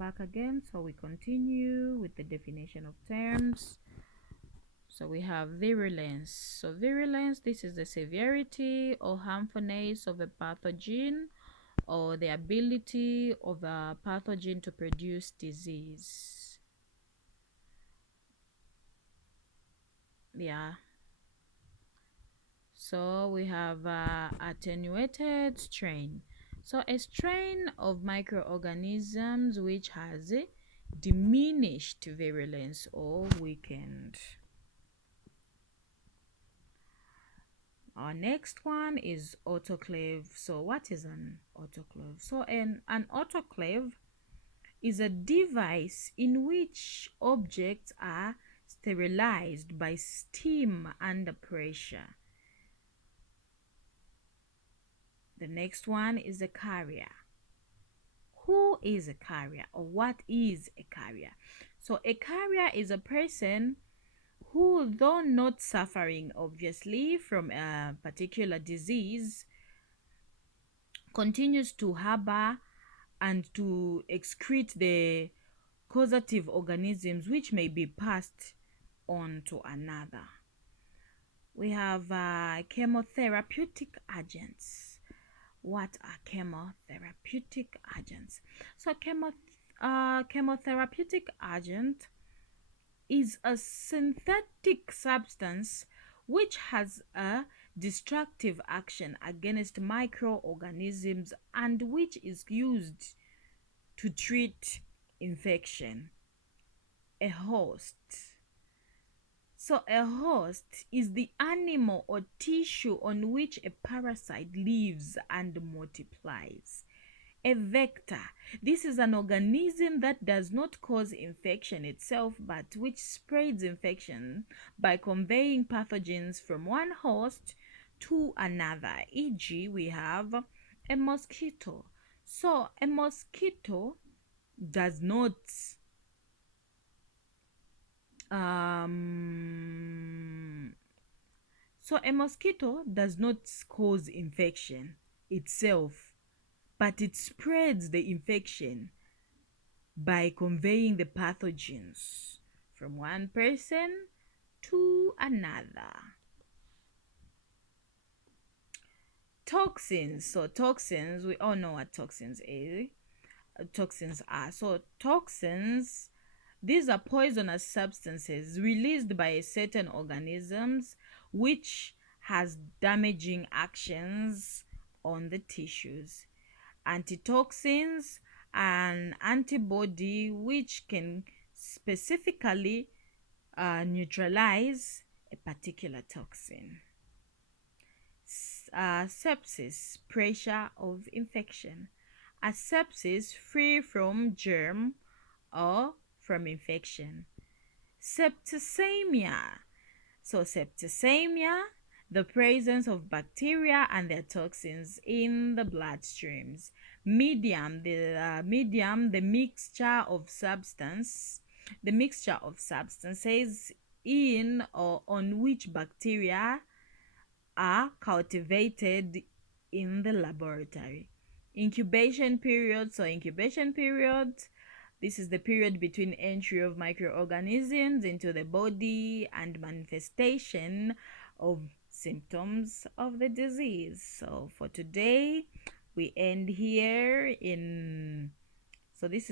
back again. So we continue with the definition of terms. So we have virulence. So virulence, this is the severity or harmfulness of a pathogen or the ability of a pathogen to produce disease. Yeah. So we have attenuated strain. So a strain of microorganisms which has diminished virulence or weakened. Our next one is autoclave. So what is an autoclave? So an autoclave is a device in which objects are sterilized by steam under pressure. The next one is a carrier. Who is a carrier or what is a carrier? So a carrier is a person who, though not suffering obviously from a particular disease, continues to harbor and to excrete the causative organisms which may be passed on to another. We have chemotherapeutic agents. What are chemotherapeutic agents? So chemotherapeutic agent is a synthetic substance which has a destructive action against microorganisms and which is used to treat infection. A host. So a host is the animal or tissue on which a parasite lives and multiplies. A vector. This is an organism that does not cause infection itself but which spreads infection by conveying pathogens from one host to another. E.g., we have a mosquito. So a mosquito does not cause infection itself, but it spreads the infection by conveying the pathogens from one person to another. Toxins. So toxins, we all know what toxins are. So toxins, these are poisonous substances released by certain organisms which has damaging actions on the tissues. Antitoxins, an antibody which can specifically neutralize a particular toxin. Sepsis, pressure of infection. A sepsis free from germ or from infection. Septicemia. So septicemia, the presence of bacteria and their toxins in the bloodstreams. Medium, the mixture of substances in or on which bacteria are cultivated in the laboratory. Incubation period. So incubation period, this is the period between entry of microorganisms into the body and manifestation of symptoms of the disease. So for today, we end here in, so this is